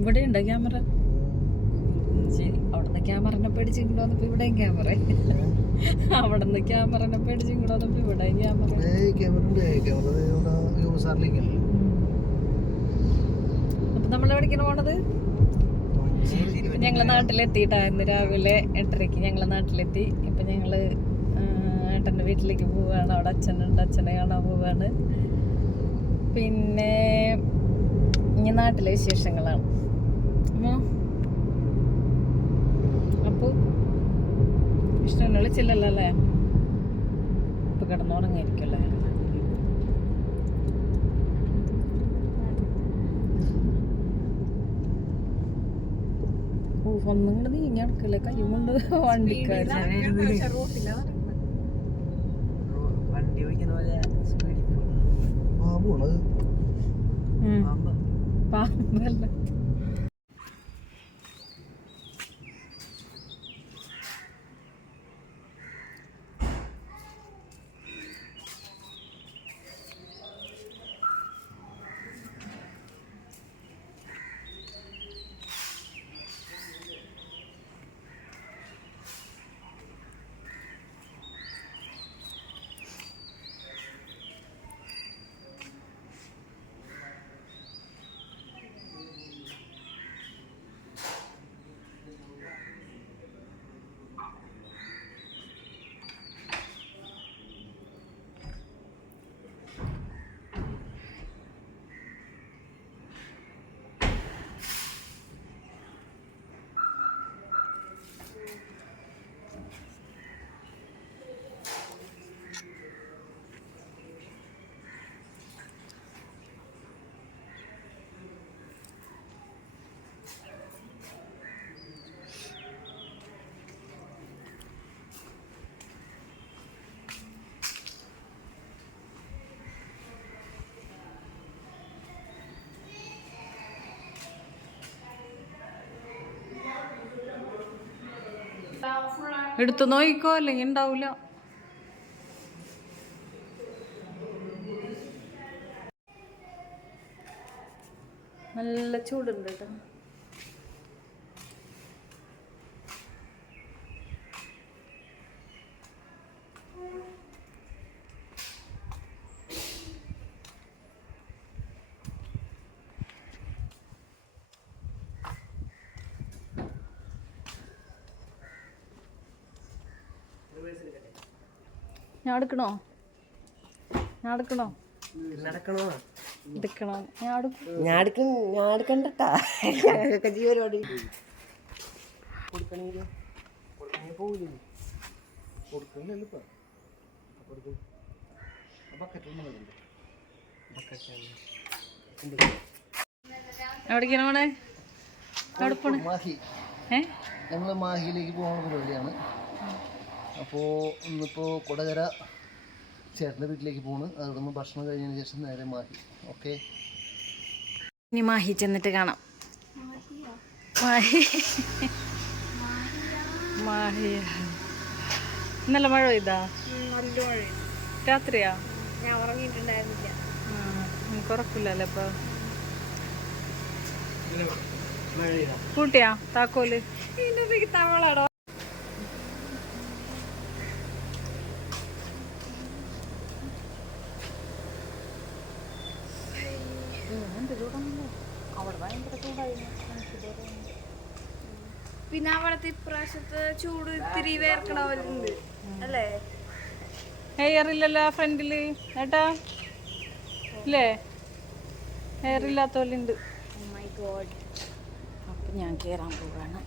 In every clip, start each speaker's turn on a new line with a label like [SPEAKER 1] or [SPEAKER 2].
[SPEAKER 1] ഇവിടെ ഉണ്ടോ ക്യാമറ. ശരി അവിടുന്ന് ക്യാമറനെ പേടിച്ച് ഇങ്ങോട്ട് വന്നപ്പോ ഇവിടെയും ക്യാമറ. അവിടുന്ന് ക്യാമറനെ പേടിച്ച് ഇങ്ങോട്ട് വന്നപ്പോ ഇവിടെയും ക്യാമറ. അപ്പൊ നമ്മൾ എവിടേക്കാണ് പോണത്? ഞങ്ങളെ നാട്ടിലെത്തിയിട്ടായിരുന്നു രാവിലെ എട്ടരയ്ക്ക് ഞങ്ങളെ നാട്ടിലെത്തി. ഇപ്പൊ ഞങ്ങൾ ഏട്ടന്റെ വീട്ടിലേക്ക് പോവാണ്. അവിടെ അച്ഛനുണ്ട്. അച്ഛനെ കാണാൻ പോവാണ്. പിന്നെ ഇനി നാട്ടിലെ വിശേഷങ്ങളാണ്. അമ്മോ. അപ്പൊ ഇഷ്ടം വിളിച്ചില്ലല്ലോ അല്ലേ ഇപ്പൊ കിടന്നുറങ്ങിയിരിക്കല്ലേ ഒന്നും കൂടെ നീങ്ങി നടക്കല്ലേ? കൈ കൊണ്ട്
[SPEAKER 2] വണ്ടി ഓടിക്കുന്ന പോലെ സ്പീഡിൽ
[SPEAKER 3] ആ
[SPEAKER 1] പാമ്പല്ല. എടുത്തു നോക്കിക്കോ അല്ലെങ്കിൽ ഉണ്ടാവില്ല നല്ല ചൂടുണ്ട് കേട്ടോ ഞാൻ എടുക്കണോ? ഞാൻ എടുക്കണോ?
[SPEAKER 2] നടക്കണോ?
[SPEAKER 1] എടുക്കണോ? ഞാൻ എടുക്കും
[SPEAKER 2] ഞാൻ എടുക്കണ്ടട്ടാ. ജീവനോട്
[SPEAKER 1] എവിടേക്കാണ് ഏ?
[SPEAKER 3] ഞങ്ങൾ മാഹിയിലേക്ക് പോകുന്ന പരിപാടിയാണ്. അപ്പോൾ ഇന്നിപ്പോൾ കൊടകര ചേട്ടന്റെ വീട്ടിലേക്ക് പോണ്. അവിടെ നിന്ന് ഭക്ഷണം കഴിഞ്ഞതിന് ശേഷം നേരെ മാഹി. ഓക്കെ
[SPEAKER 1] ഇനി മാഹി ചെന്നിട്ട് കാണാം. മാഹി. മാഹി. നല്ല മഴ പെയ്താ?
[SPEAKER 4] നല്ല മഴ
[SPEAKER 1] രാത്രിയാ?
[SPEAKER 4] ഞാൻ ഉറങ്ങിയിട്ടുണ്ടായിരുന്നില്ല.
[SPEAKER 1] ആ, എനിക്ക് ഉറപ്പില്ലല്ലോ ഇപ്പൊ? കൂട്ടിയാ? താക്കോൽ?
[SPEAKER 4] ഇതിന്റെ തവളടോ
[SPEAKER 1] അവിടെ ഭയങ്കര ചൂടായിരുന്നു
[SPEAKER 4] പിന്നെ അവിടത്തെ ഇപ്രാവശ്യത്തെ ചൂട് ഇത്തിരി വേർക്കണവരുണ്ട്. അല്ലേ?
[SPEAKER 1] ഹെയർ ഇല്ലല്ലോ ഫ്രണ്ടിൽ. ഏട്ടാ? ഇല്ലേ? ഹെയർ ഇല്ലാത്ത പോലെ ഉണ്ട്
[SPEAKER 4] മൈ ഗോഡ്
[SPEAKER 1] അപ്പം ഞാൻ കേറാൻ പോവാണ്.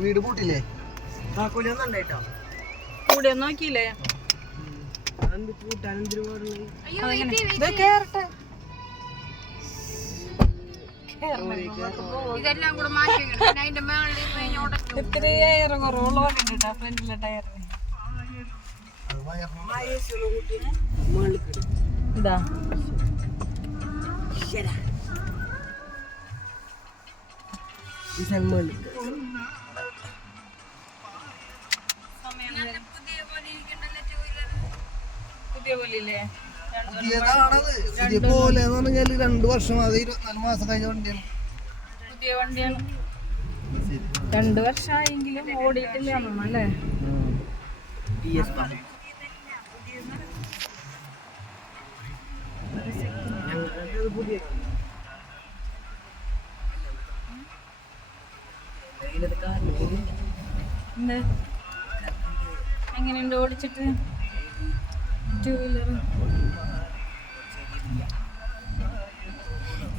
[SPEAKER 3] വീട് പൂട്ടില്ലേ?
[SPEAKER 2] താക്കോലൊന്നും ഉണ്ടായിട്ടോ
[SPEAKER 1] കൂടെ നോക്കിയില്ലേ
[SPEAKER 2] അത്
[SPEAKER 1] ഇത് കേറട്ടെ.
[SPEAKER 4] ഇതെല്ലാം കൂടെ മാറ്റി അതിന്റെ മേളിൽ
[SPEAKER 1] ഇത്തിരി ടയർ കുറവുള്ളതുകൊണ്ട് കേട്ടോ. ഫ്രണ്ടിലെ ടയർ ഇതാ. പുതിയ പോലില്ലേ
[SPEAKER 3] പുതിയതാണത് പുതിയ പോലെ എന്ന് പറഞ്ഞാൽ രണ്ടു വർഷം അത് ഇരുപത്തിനാല് മാസം കഴിഞ്ഞ വണ്ടിയാണ്.
[SPEAKER 1] പുതിയ വണ്ടിയാണ്. രണ്ടു വർഷമായെങ്കിലും ഓടിയിട്ടില്ല അല്ലേ? എങ്ങനെയുണ്ട് ഓടിച്ചിട്ട്? ടൂ വീലർ പുതിയതുപോലെ തോന്നണല്ലേ
[SPEAKER 3] അതുകൊണ്ട് ഇത് പറഞ്ഞേ നമ്മൾ ഒന്ന് കാണിച്ചിട്ട് അതിന്റെ ഒന്ന് ഒന്ന് ചെയ്യിക്കാൻ. ആ, ഞാൻ പറഞ്ഞ ഇരുപത്തിരണ്ട് ആക്റ്റീവ. അതിന്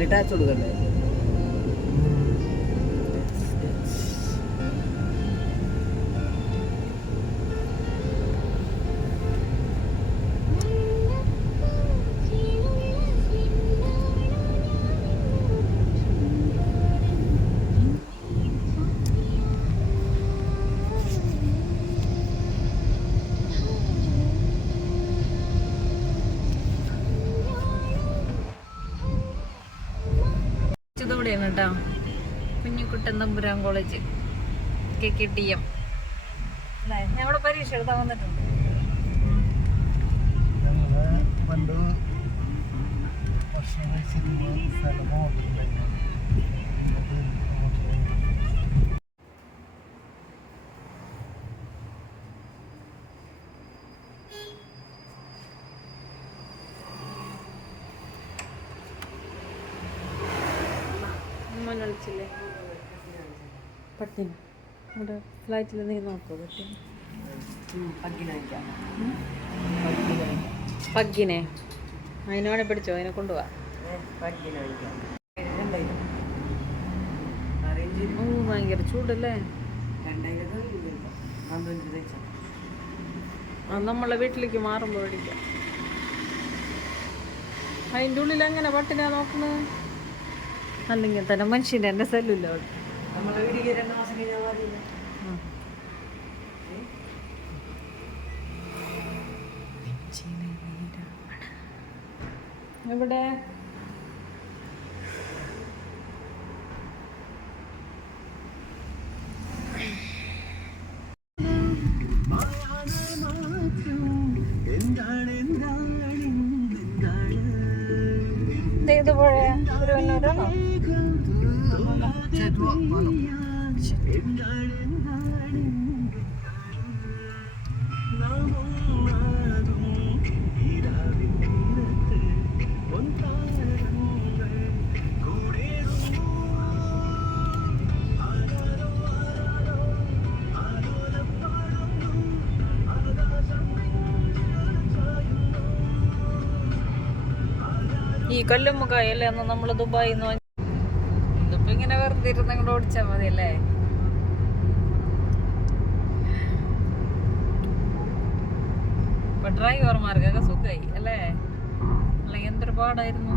[SPEAKER 2] லிட்டார் சுடுதல்
[SPEAKER 1] ഇതോടെയാണ് കേട്ടോ Kunjikuttan Thampuran college K K T M ഞങ്ങളുടെ പരീക്ഷ എഴുതാൻ വന്നിട്ടുണ്ട്
[SPEAKER 3] പണ്ട് വർഷം കഴിച്ചിരുന്ന സ്ഥലം
[SPEAKER 1] വിളിച്ചില്ലേ പട്ടിന് ഇവിടെ ഫ്ലൈറ്റിൽ നീ നോക്കൂ പട്ടിന് പഗ്ഗിനെ അതിനോടെ പിടിച്ചോ? അതിനെ കൊണ്ടുപോവാ ഓ ഭയങ്കര ചൂടല്ലേ? നമ്മളെ വീട്ടിലേക്ക് മാറുമ്പോൾ അതിന്റെ ഉള്ളിൽ എങ്ങനെ പട്ടിനാ നോക്കുന്നത്? അല്ലെങ്കിൽ തന്നെ മനുഷ്യന്റെ തന്നെ സെല്ലില്ല അവിടെ.
[SPEAKER 2] നമ്മളെ വീട്ടിൽ രണ്ട് മാസം കഴിഞ്ഞാൽ അറിയില്ല
[SPEAKER 1] ഉം. ഇത് പുഴ
[SPEAKER 3] ഒരു പാലം.
[SPEAKER 1] ഈ കൊല്ലുമുക്കായല്ലേ? അന്ന് നമ്മൾ നിന്ന് ഇതിപ്പോ ഇങ്ങനെ വെറുതെ ഇരുന്ന് അങ്ങോട്ട് മതി അല്ലേ ഇപ്പൊ ഡ്രൈവർമാർക്കൊക്കെ സുഖമായി അല്ലേ? അല്ലെങ്കിൽ എന്തൊരു പാടായിരുന്നു.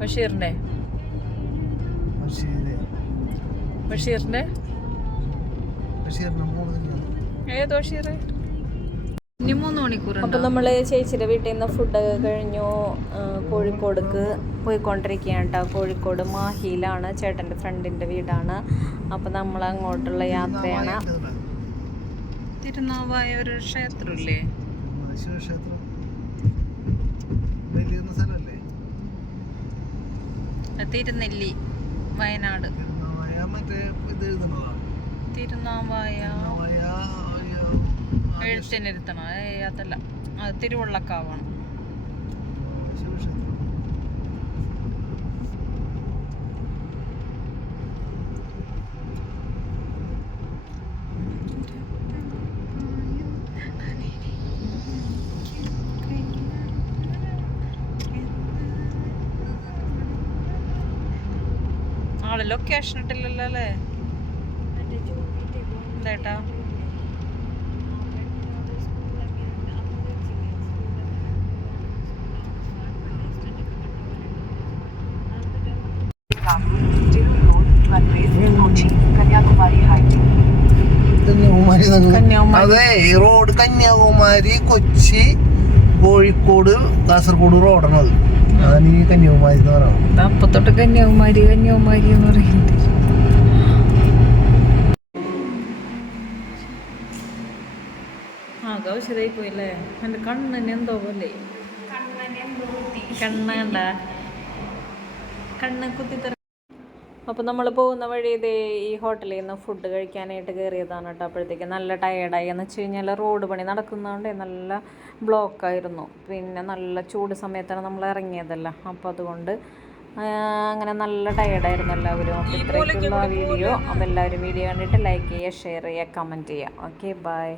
[SPEAKER 3] ബഷീറിന്റെ
[SPEAKER 1] ബഷീറിന്റെ ഏത് ബഷീർ ഇനി മൂന്ന് മണിക്കൂർ അപ്പം നമ്മൾ ചേച്ചിയുടെ വീട്ടിൽ നിന്ന് ഫുഡൊക്കെ കഴിഞ്ഞു കോഴിക്കോടേക്ക് പോയിക്കൊണ്ടിരിക്കുകയാണ് കേട്ടോ കോഴിക്കോട് മാഹിയിലാണ് ചേട്ടന്റെ ഫ്രണ്ടിന്റെ വീടാണ്. അപ്പോൾ നമ്മൾ അങ്ങോട്ടുള്ള യാത്രയാണ്. തിരുനാവായ ഒരു ക്ഷേത്രമില്ലേ?
[SPEAKER 3] ശിവക്ഷേത്രം വലിയ സ്ഥലമല്ലേ?
[SPEAKER 1] തിരുനെല്ലി വയനാട്.
[SPEAKER 3] തിരുനാവായ
[SPEAKER 1] എഴുത്തിനിരുത്തണം. ഏ അതല്ല. അത് തിരുവള്ളക്കാവാണ്. ആൾ ലൊക്കേഷൻ ഇട്ടില്ലല്ലോ അല്ലേ? എന്താ.
[SPEAKER 3] അതെ ഈ റോഡ് കന്യാകുമാരി കൊച്ചി കോഴിക്കോട് കാസർഗോഡ് റോഡാണ് അത്. കന്യാകുമാരി എന്ന് പറയുന്നത്.
[SPEAKER 1] അപ്പൊ തൊട്ട് കന്യാകുമാരി കന്യാകുമാരി എന്ന് പറയുന്നത്. ഔഷധായി പോയില്ലേ എന്റെ കണ്ണിന് എന്തോ പോലെ. കണ്ണ് കണ്ട? കണ്ണ് കുത്തി അപ്പോൾ നമ്മൾ പോകുന്ന വഴി ഇതേ ഈ ഹോട്ടലിൽ നിന്ന് ഫുഡ് കഴിക്കാനായിട്ട് കയറിയതാണ് കേട്ടോ. അപ്പോഴത്തേക്ക് നല്ല ടയേർഡായി എന്ന് വെച്ച് കഴിഞ്ഞാൽ റോഡ് പണി നടക്കുന്നതുകൊണ്ട് നല്ല ബ്ലോക്കായിരുന്നു പിന്നെ നല്ല ചൂട് സമയത്താണ് നമ്മൾ ഇറങ്ങിയതല്ല. അപ്പോൾ അതുകൊണ്ട് അങ്ങനെ നല്ല ടയേർഡായിരുന്നു എല്ലാവരും. അപ്പോൾ ഇത്രയൊക്കെയുള്ള വീഡിയോ അപ്പോൾ എല്ലാവരും വീഡിയോ കണ്ടിട്ട് ലൈക്ക് ചെയ്യുക ഷെയർ ചെയ്യുക കമന്റ് ചെയ്യുക. Okay bye